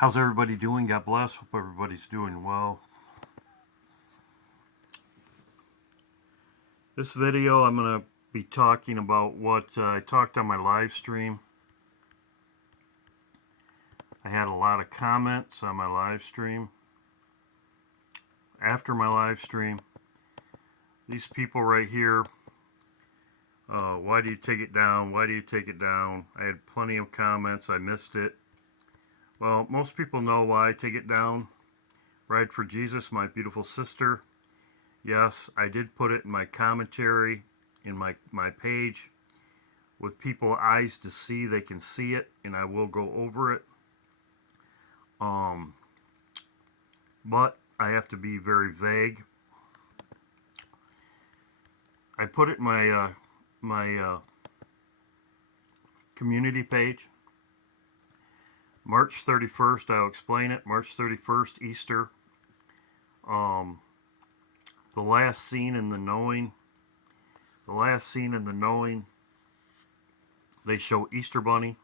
How's everybody doing? God bless. Hope everybody's doing well. This video, I'm going to be talking about what I talked on my live stream. I had a lot of comments on my live stream. After my live stream, these people right here, why do you take it down? Why do you take it down? I had plenty of comments. I missed it. Well, most people know why I take it down. Ride for Jesus, my beautiful sister. Yes, I did put it in my commentary in my page. With people eyes to see, they can see it, and I will go over it. But I have to be very vague. I put it in my community page. March 31st, I'll explain it. March 31st, Easter. The last scene in the knowing. The last scene in the knowing. They show Easter Bunny.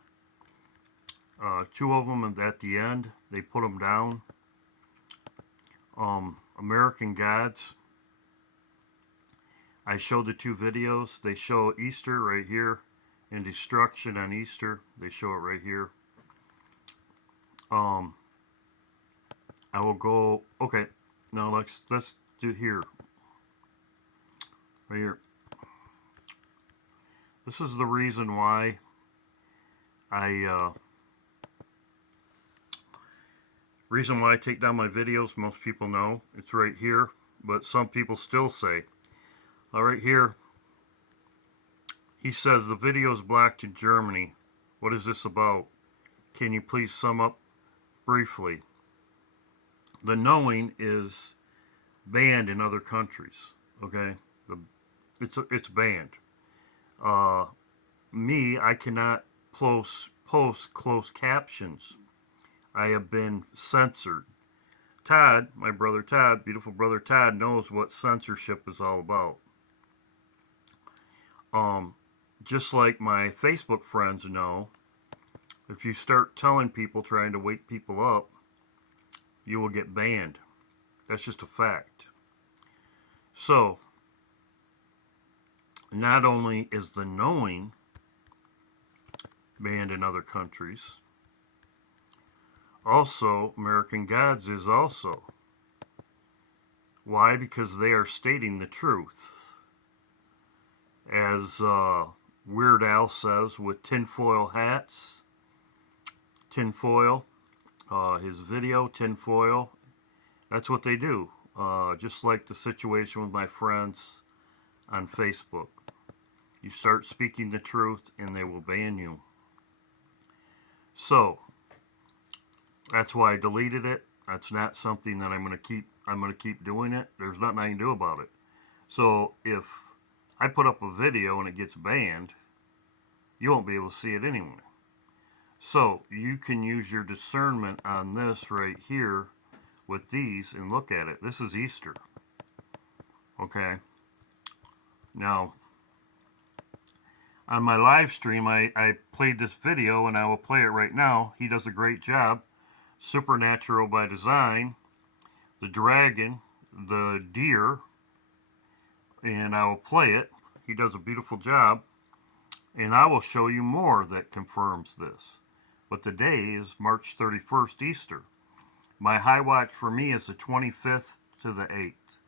Two of them, and at the end, they put them down. American Gods. I showed the two videos. They show Easter right here and destruction on Easter. They show it right here. I will go. Okay, now let's do here. Right here. This is the reason why I take down my videos. Most people know it's right here, but some people still say, right here. He says the video is blacked in Germany. What is this about? Can you please sum up briefly? The knowing is banned in other countries. Okay, it's banned. I cannot post closed captions. I have been censored. Todd, my brother Todd, beautiful brother Todd, knows what censorship is all about. Just like my Facebook friends know, if you start telling people, trying to wake people up, you will get banned. That's just a fact. So, not only is the knowing banned in other countries, also American Gods is also. Why? Because they are stating the truth. As Weird Al says, with tinfoil hats, tinfoil, his video, tinfoil, that's what they do. Just like the situation with my friends on Facebook. You start speaking the truth and they will ban you. So, that's why I deleted it. That's not something that I'm going to keep doing it. There's nothing I can do about it. So, if I put up a video and it gets banned, you won't be able to see it anyway. So, you can use your discernment on this right here with these and look at it. This is Easter. Okay. Now, on my live stream, I played this video and I will play it right now. He does a great job. Supernatural by Design, the dragon, the deer, and I will play it. He does a beautiful job, and I will show you more that confirms this. But the day is March 31st, Easter. My high watch for me is the 25th to the 8th.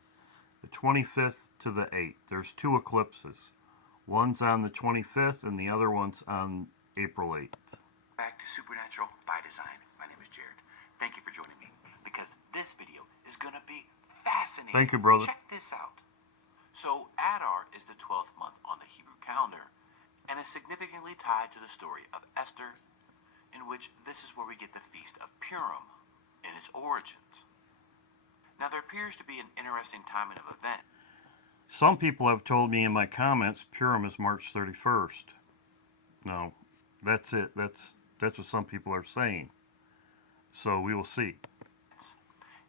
The 25th to the 8th. There's two eclipses. One's on the 25th and the other one's on April 8th. Back to Supernatural by Design. My name is Jared. Thank you for joining me, because this video is going to be fascinating. Thank you, brother. Check this out. So, Adar is the 12th month on the Hebrew calendar and is significantly tied to the story of Esther, in which this is where we get the Feast of Purim in its origins. Now, there appears to be an interesting timing of event. Some people have told me in my comments Purim is March 31st. No, that's it. That's what some people are saying. So we will see.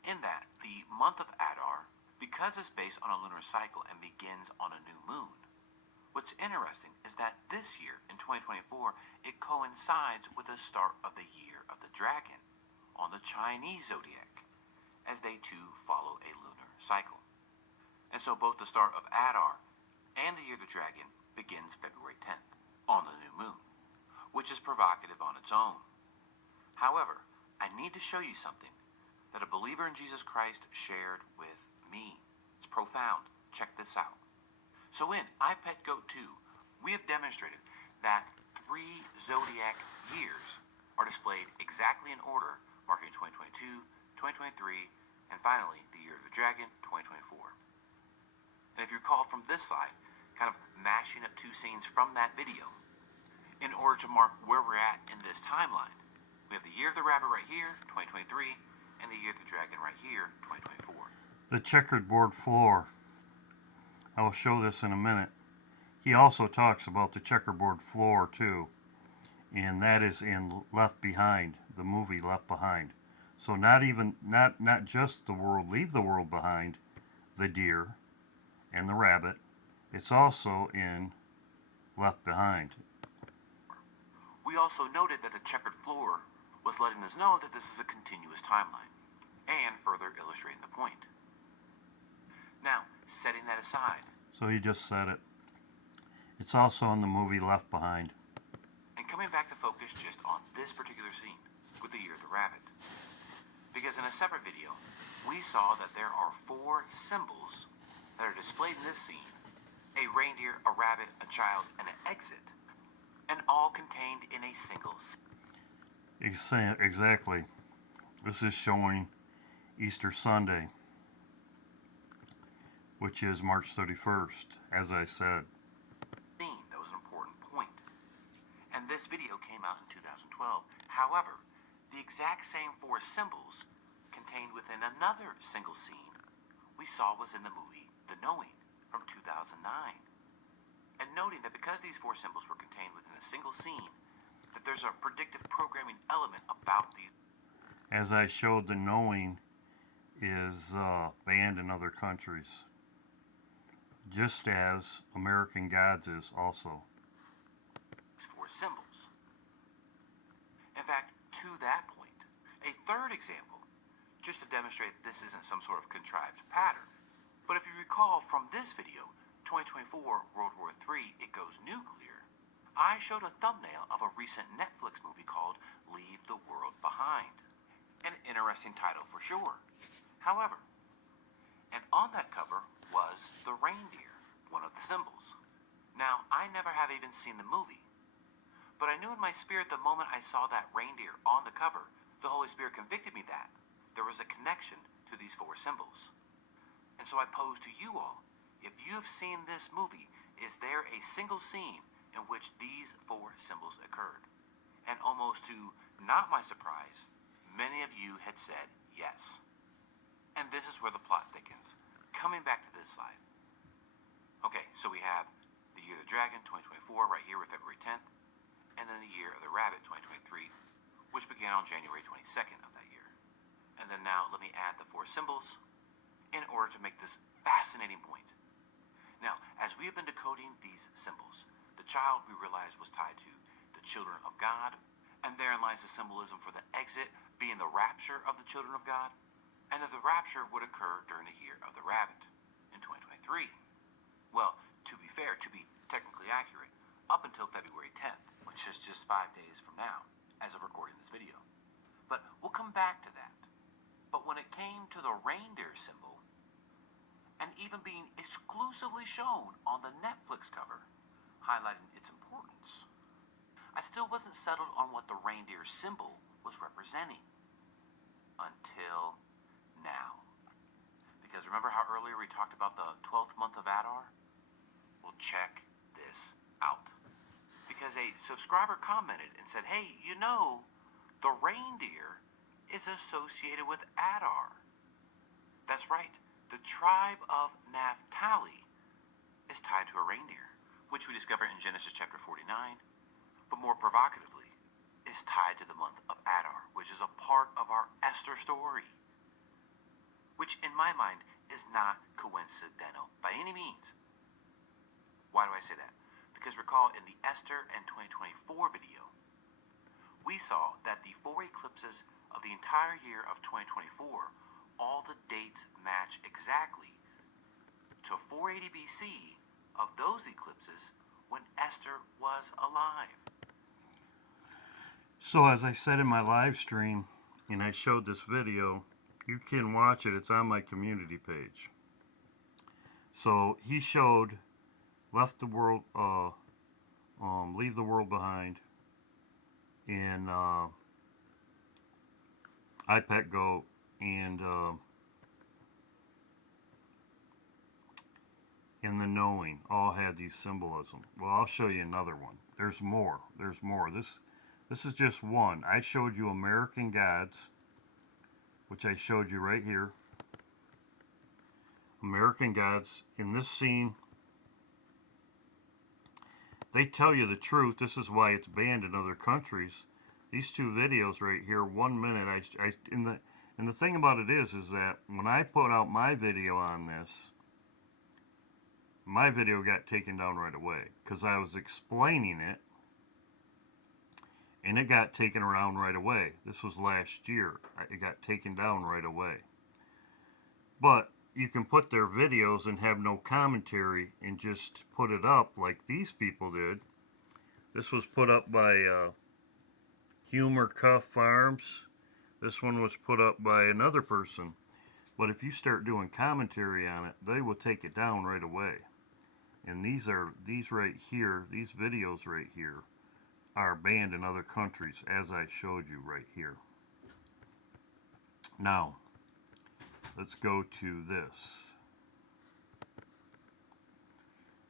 In that, the month of Adar, because it's based on a lunar cycle and begins on a new moon, what's interesting is that this year, in 2024, it coincides with the start of the year of the dragon, on the Chinese zodiac, as they too follow a lunar cycle. And so both the start of Adar and the Year of the Dragon begins February 10th, on the new moon, which is provocative on its own. However, I need to show you something that a believer in Jesus Christ shared with me. It's profound. Check this out. So in I Pet Goat 2, we have demonstrated that 3 zodiac years are displayed exactly in order, marking 2022, 2023, and finally the Year of the Dragon, 2024. And if you recall from this slide, kind of mashing up 2 scenes from that video, in order to mark where we're at in this timeline, we have the Year of the Rabbit right here, 2023, and the Year of the Dragon right here, 2024. The checkered board floor. I will show this in a minute. He also talks about the checkerboard floor too, and that is in Left Behind, the movie Left Behind. So not just the world, leave the world behind, the deer and the rabbit. It's also in Left Behind. We also noted that the checkered floor was letting us know that this is a continuous timeline, and further illustrating the point. Now, setting that aside. So he just said it. It's also in the movie Left Behind. And coming back to focus just on this particular scene with the Year of the Rabbit. Because in a separate video, we saw that there are 4 symbols that are displayed in this scene. A reindeer, a rabbit, a child, and an exit. And all contained in a single scene. Exactly. This is showing Easter Sunday, which is March 31st, as I said. That was an important point. And this video came out in 2012. However, the exact same 4 symbols contained within another single scene we saw was in the movie The Knowing from 2009. And noting that because these 4 symbols were contained within a single scene, that there's a predictive programming element about these. As I showed, The Knowing is banned in other countries, just as American Gods is also. 4 symbols. In fact, to that point, a third example, just to demonstrate this isn't some sort of contrived pattern. But if you recall from this video, 2024 World War III, It Goes Nuclear, I showed a thumbnail of a recent Netflix movie called Leave the World Behind. An interesting title for sure. However, and on that cover was the reindeer, one of the symbols. Now, I never have even seen the movie, but I knew in my spirit the moment I saw that reindeer on the cover, the Holy Spirit convicted me that there was a connection to these 4 symbols. And so I pose to you all, if you have seen this movie, is there a single scene in which these 4 symbols occurred? And almost to not my surprise, many of you had said yes. And this is where the plot thickens. Coming back to this slide. Okay, so we have the Year of the Dragon, 2024, right here with February 10th, and then the Year of the Rabbit, 2023, which began on January 22nd of that year. And then now let me add the 4 symbols in order to make this fascinating point. Now, as we have been decoding these symbols, the child we realized was tied to the children of God, and therein lies the symbolism for the exit being the rapture of the children of God, and that the rapture would occur during the Year of the Rabbit in 2023. Well, to be fair, to be technically accurate, up until February 10th, which is just 5 days from now, as of recording this video. But we'll come back to that. But when it came to the reindeer symbol, and even being exclusively shown on the Netflix cover, highlighting its importance, I still wasn't settled on what the reindeer symbol was representing. Until now. Because remember how earlier we talked about the 12th month of Adar? Well, check this out. Because a subscriber commented and said, hey, you know, the reindeer is associated with Adar. That's right. The tribe of Naphtali is tied to a reindeer, which we discover in Genesis chapter 49, but more provocatively, is tied to the month of Adar, which is a part of our Esther story, which in my mind is not coincidental by any means. Why do I say that? Because recall in the Esther and 2024 video, we saw that the 4 eclipses of the entire year of 2024, all the dates match exactly to 480 BC of those eclipses when Esther was alive. So as I said in my live stream, and I showed this video, you can watch it. It's on my community page. So he showed leave the world behind in iPad Go and in the knowing all had these symbolism. Well, I'll show you another one. There's more. There's more. This is just one. I showed you American Gods, which I showed you right here. American Gods. In this scene, they tell you the truth. This is why it's banned in other countries. These two videos right here, 1 minute. And the thing about it is that when I put out my video on this, my video got taken down right away because I was explaining it, and it got taken around right away. This was last year. It got taken down right away. But you can put their videos and have no commentary and just put it up like these people did. This was put up by Humor Cuff Farms. This one was put up by another person. But if you start doing commentary on it, they will take it down right away. And these right here, these videos right here, are banned in other countries, as I showed you right here. Now, let's go to this.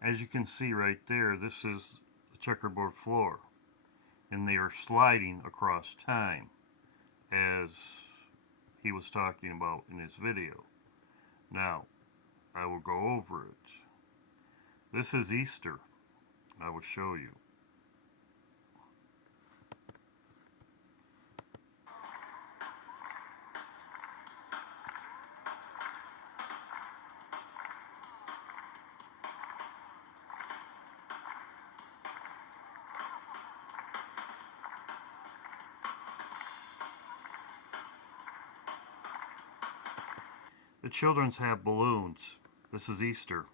As you can see right there, this is the checkerboard floor, and they are sliding across time, as he was talking about in his video. Now, I will go over it. This is Easter. I will show you. The children have balloons. This is Easter.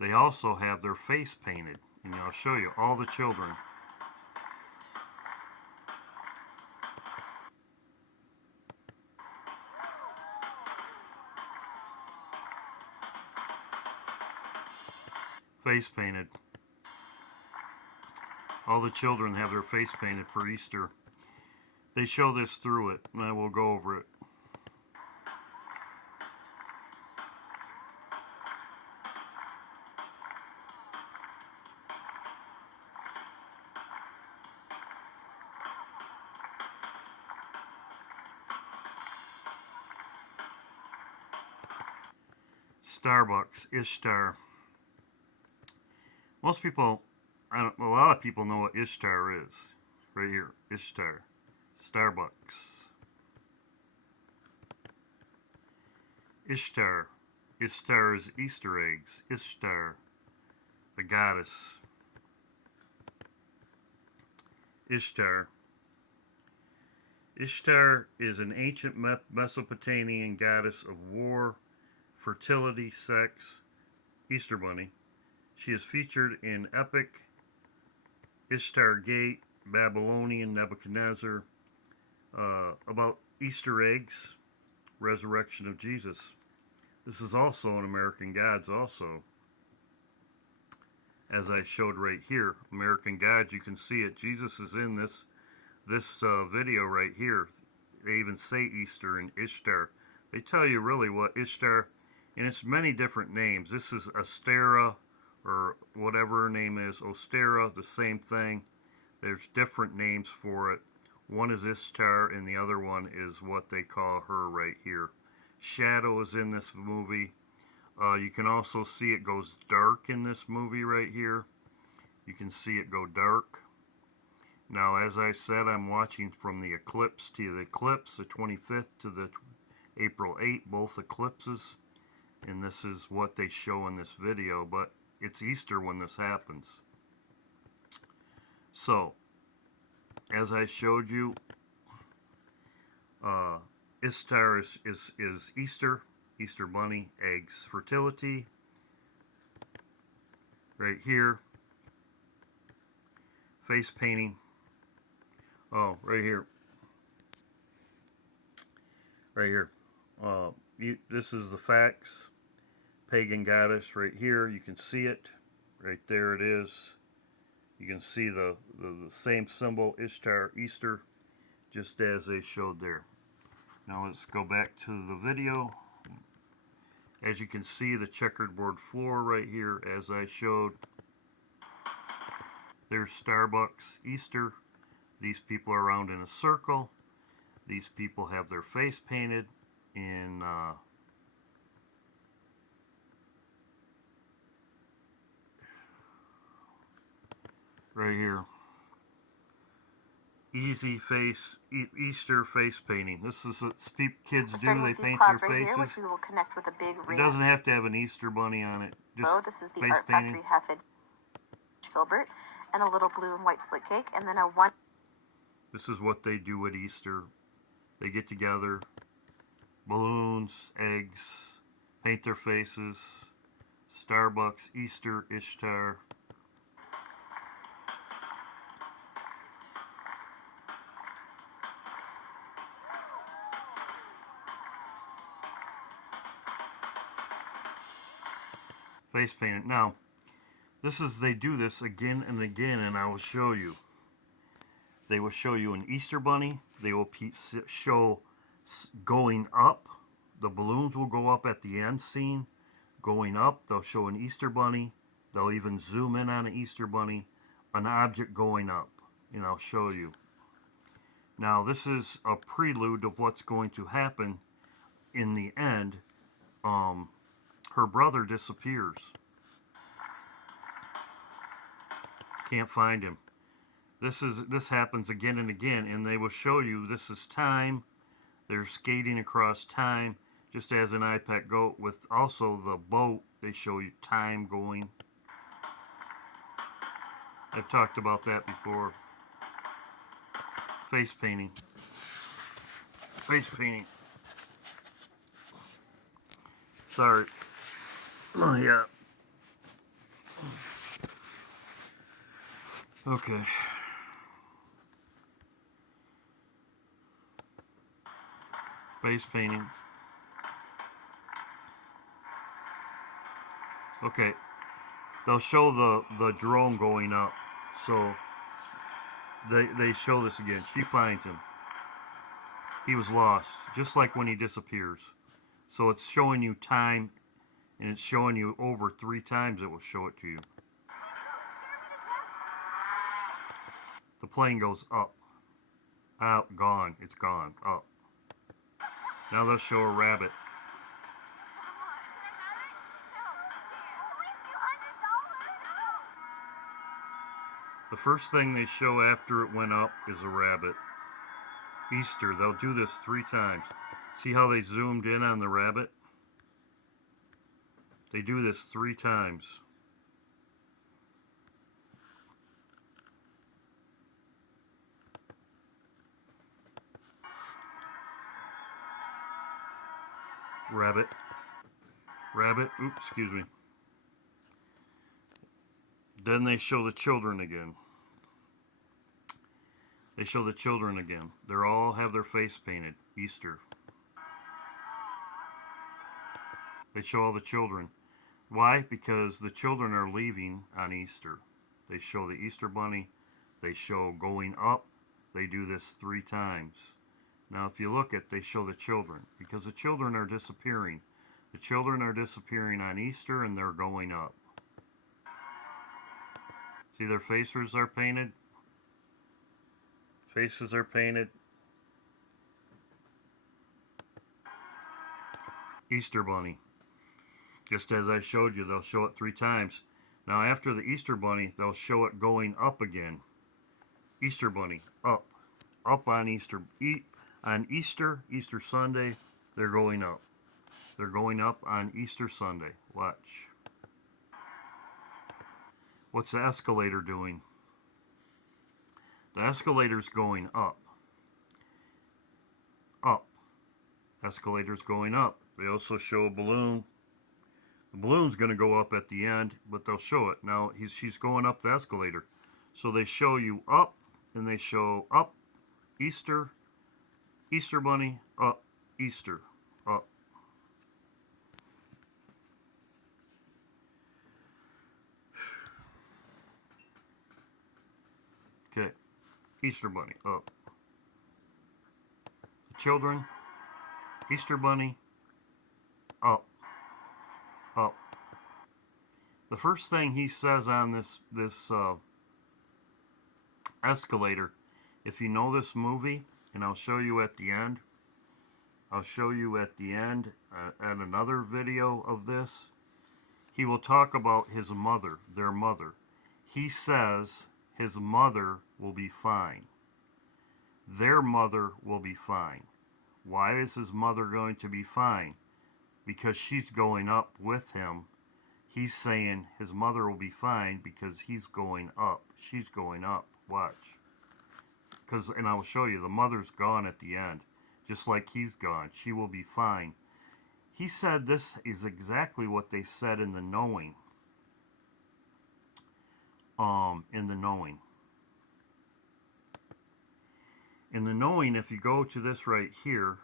They also have their face painted. And I'll show you all the children. Face painted. All the children have their face painted for Easter. They show this through it, and I will go over it. Starbucks, Ishtar. Most people, a lot of people know what Ishtar is. Right here, Ishtar. Starbucks. Ishtar. Ishtar is Easter eggs. Ishtar, the goddess. Ishtar. Ishtar is an ancient Mesopotamian goddess of war, fertility, sex, Easter Bunny. She is featured in epic Ishtar Gate, Babylonian Nebuchadnezzar, about Easter eggs, resurrection of Jesus. This is also in American Gods also. As I showed right here, American Gods, you can see it. Jesus is in this video right here. They even say Easter and Ishtar. They tell you really what Ishtar, and it's many different names. This is Astera, or whatever her name is, Ostera, the same thing. There's different names for it. One is Ishtar, and the other one is what they call her right here. Shadow is in this movie. You can also see it goes dark in this movie right here. You can see it go dark. Now, as I said, I'm watching from the eclipse to the eclipse, the 25th to the April 8th, both eclipses. And this is what they show in this video, but it's Easter when this happens. So, as I showed you, Ishtar is Easter, Easter bunny, eggs, fertility. Right here, face painting. Oh, right here. Right here. This is the facts. Pagan goddess right here. You can see it. Right there it is. You can see the same symbol, Ishtar, Easter, just as they showed there. Now let's go back to the video. As you can see, the checkered board floor right here, as I showed. There's Starbucks, Easter. These people are around in a circle. These people have their face painted in right here. Easy face, Easter face painting. This is what kids do. They paint their faces. Here, which we will connect with a big it doesn't have to have an Easter bunny on it. Just this is the Art Factory half-inch filbert and a little blue and white split cake, and then a one. This is what they do at Easter. They get together, balloons, eggs, paint their faces. Starbucks, Easter, Ishtar. Face painted. Now, they do this again and again, and I will show you. They will show you an Easter bunny. They will show going up. The balloons will go up at the end scene. Going up, they'll show an Easter bunny. They'll even zoom in on an Easter bunny. An object going up. And I'll show you. Now, this is a prelude of what's going to happen in the end. Her brother disappears. Can't find him. This happens again and again, and they will show you this is time. They're skating across time, just as an iPad Go. With also the boat, they show you time going. I've talked about that before. Face painting. Face painting. Sorry. Yeah. Okay. Face painting. Okay. They'll show the drone going up. So they show this again. She finds him. He was lost, just like when he disappears. So it's showing you time, and it's showing you over 3 times it will show it to you. The plane goes up. Out, gone. It's gone. Up. Now they'll show a rabbit. The first thing they show after it went up is a rabbit. Easter, they'll do this 3 times. See how they zoomed in on the rabbit? They do this 3 times. Rabbit. Rabbit. Oops, excuse me. Then they show the children again. They show the children again. They all have their face painted. Easter. They show all the children. Why? Because the children are leaving on Easter. They show the Easter bunny. They show going up. They do this 3 times. Now, if you look at, they show the children. Because the children are disappearing. The children are disappearing on Easter, and they're going up. See, their faces are painted. Faces are painted. Easter bunny. Just as I showed you, they'll show it 3 times. Now, after the Easter bunny, they'll show it going up again. Easter bunny, up. Up on Easter. On Easter Sunday, they're going up. They're going up on Easter Sunday. Watch. What's the escalator doing? The escalator's going up. Up. Escalator's going up. They also show a balloon. The balloon's going to go up at the end, but they'll show it. Now she's going up the escalator. So they show you up, and they show up, Easter, Easter Bunny, up, Easter, up. Okay, Easter Bunny, up. The children, Easter Bunny, up, up. The first thing he says on this escalator, if you know this movie, and I'll show you at the end. I'll show you at the end at another video of this. He will talk about his mother, their mother. He says his mother will be fine. Their mother will be fine. Why is his mother going to be fine? Because she's going up with him. He's saying his mother will be fine because he's going up. She's going up. Watch. And I will show you, the mother's gone at the end. Just like he's gone. She will be fine. He said this is exactly what they said in the Knowing. In the Knowing. In the Knowing, if you go to this right here,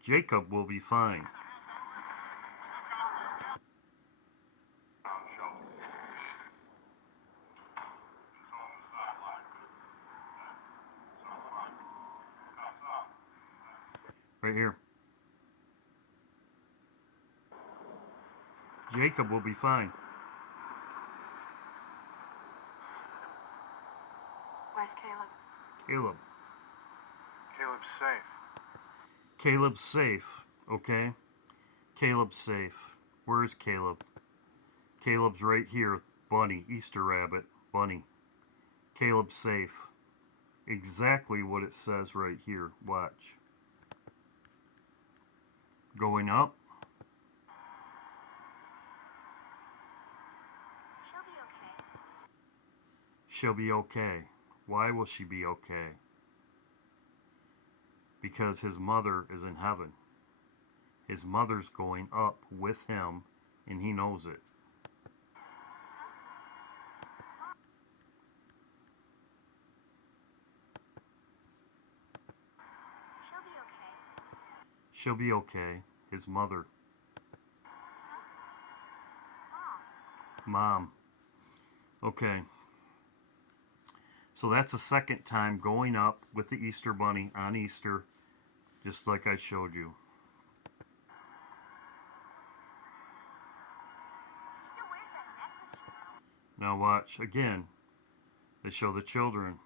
Jacob will be fine. Right here. Jacob will be fine. Where's Caleb? Caleb. Caleb's safe. Caleb's safe, okay? Caleb's safe. Where's Caleb? Caleb's right here. Bunny, Easter rabbit, bunny. Caleb's safe. Exactly what it says right here. Watch. Going up. She'll be okay. She'll be okay. Why will she be okay? Because his mother is in heaven. His mother's going up with him, and he knows it. She'll be okay. She'll be okay. His mother. Mom. Okay. So that's the second time going up with the Easter Bunny on Easter, just like I showed you. She still wears that necklace, you know. Now watch again. They show the children.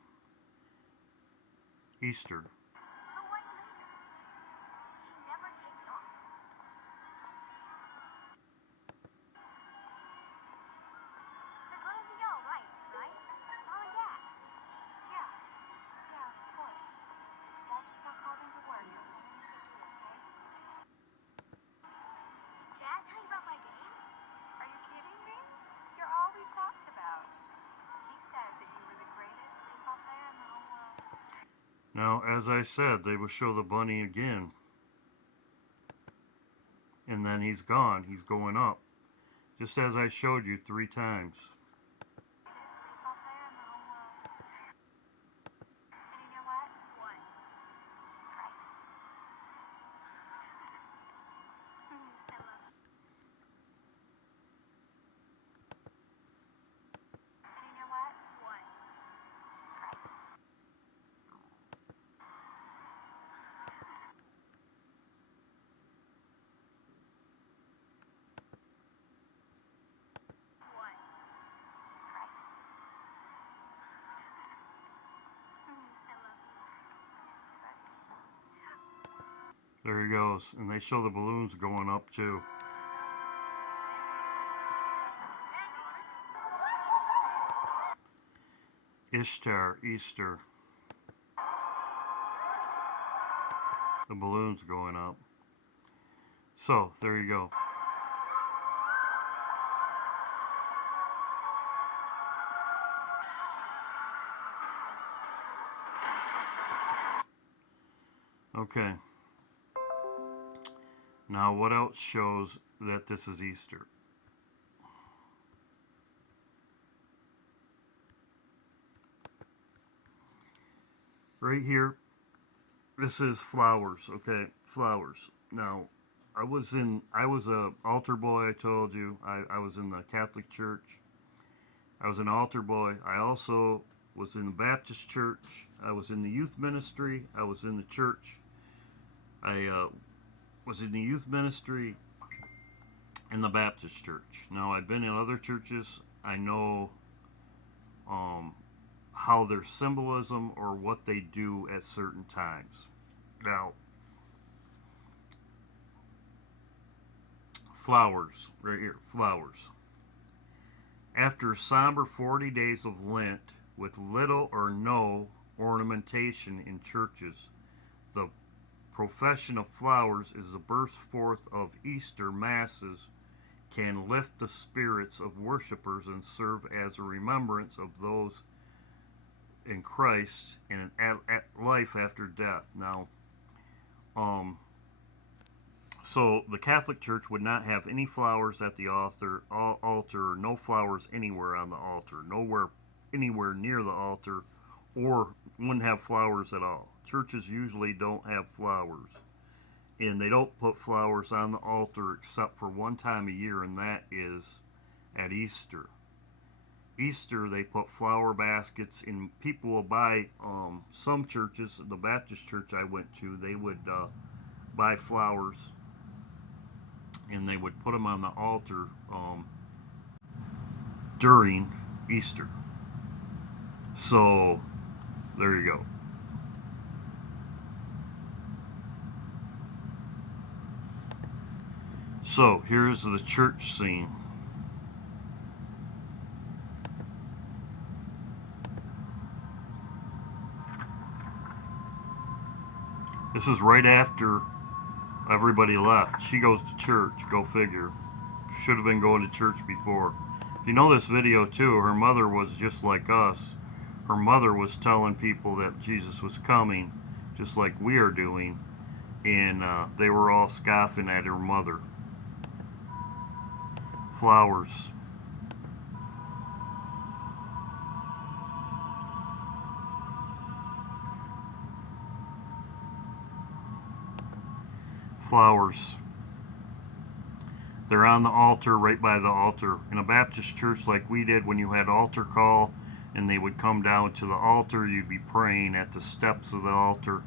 Easter. But why later? She never takes it off. They're gonna be alright, right? Mom and Dad? Yeah. Yeah, of course. Dad just got called into work, so then you could do it, right? Did Dad tell you about my game? Are you kidding me? You're all we talked about. He said that you were the greatest baseball player in the whole world. Now, as I said, they will show the bunny again. And then he's gone. He's going up. Just as I showed you 3 times. Greatest baseball player in the whole world. And you know what? What? He's right. I love you. And you know what? What? He's right. What? He's right. I love you. Yes, buddy. There he goes. And they show the balloons going up too. Ishtar, Easter. The balloons going up. So, there you go. Okay. Now, what else shows that this is Easter? Right here, this is flowers. Okay, flowers. Now, I was a altar boy. I told you I was in the Catholic Church. I was an altar boy. I also was in the Baptist church. I was in the youth ministry. I was in the church. I was in the youth ministry in the Baptist church. Now, I've been in other churches. I know how their symbolism or what they do at certain times. Now, flowers, right here, flowers. After somber 40 days of Lent with little or no ornamentation in churches, the profession of flowers is the burst forth of Easter masses can lift the spirits of worshippers and serve as a remembrance of those in Christ and at life after death. Now, so the Catholic Church would not have any flowers at the altar, no flowers anywhere on the altar, nowhere anywhere near the altar, or wouldn't have flowers at all. Churches usually don't have flowers, and they don't put flowers on the altar except for one time a year, and that is at Easter. Easter, they put flower baskets, and people will buy. Some churches, the Baptist church I went to, they would buy flowers, and they would put them on the altar during Easter. So there you go. So here's the church scene. This is right after everybody left. She goes to church, go figure. Should have been going to church before. If you know this video too, her mother was just like us. Her mother was telling people that Jesus was coming, just like we are doing, and they were all scoffing at her mother. Flowers. Flowers. They're on the altar, right by the altar. In a Baptist church like we did, when you had altar call and they would come down to the altar, you'd be praying at the steps of the altar.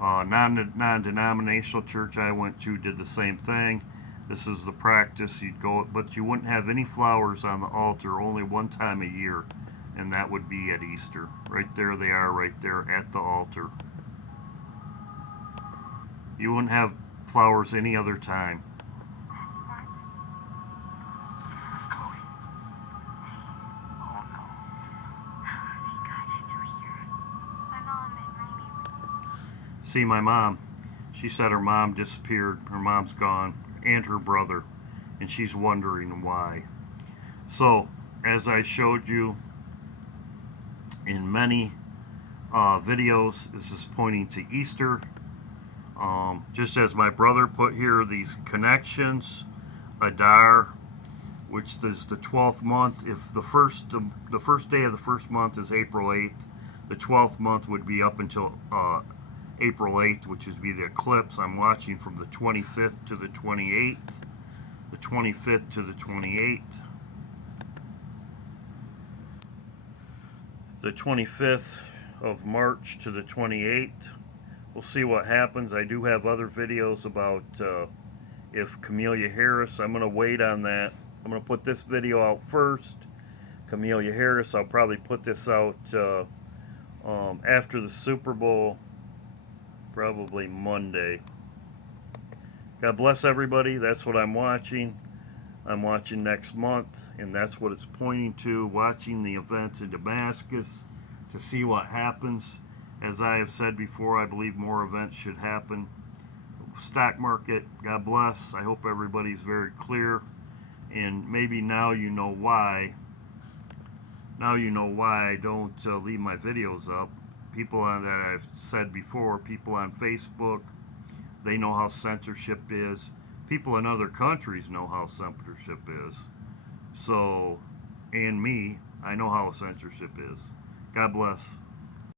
Non-denominational church I went to did the same thing. This is the practice. You'd go, but you wouldn't have any flowers on the altar, only one time a year, and that would be at Easter. Right there they are, right there at the altar. You wouldn't have flowers any other time. Pastor Max? Chloe. Oh no. Oh, thank God you're still here. My mom and Raimi were... See, my mom, she said her mom disappeared. Her mom's gone, and her brother, and she's wondering why. So, as I showed you in many videos, this is pointing to Easter. Just as my brother put here, these connections, Adar, which is the 12th month. If the first day of the first month is April 8th, the 12th month would be up until April 8th, which would be the eclipse. I'm watching from the 25th to the 28th, the 25th to the 28th, the 25th of March to the 28th. We'll see what happens. I do have other videos about if Camelia Harris, I'm going to wait on that. I'm going to put this video out first. Camelia Harris, I'll probably put this out after the Super Bowl, probably Monday. God bless everybody. That's what I'm watching. I'm watching next month, and that's what it's pointing to, watching the events in Damascus to see what happens. As I have said before, I believe more events should happen. Stock market, God bless. I hope everybody's very clear. And maybe now you know why. Now you know why I don't leave my videos up. People on that I've said before, people on Facebook, they know how censorship is. People in other countries know how censorship is. So, and me, I know how censorship is. God bless.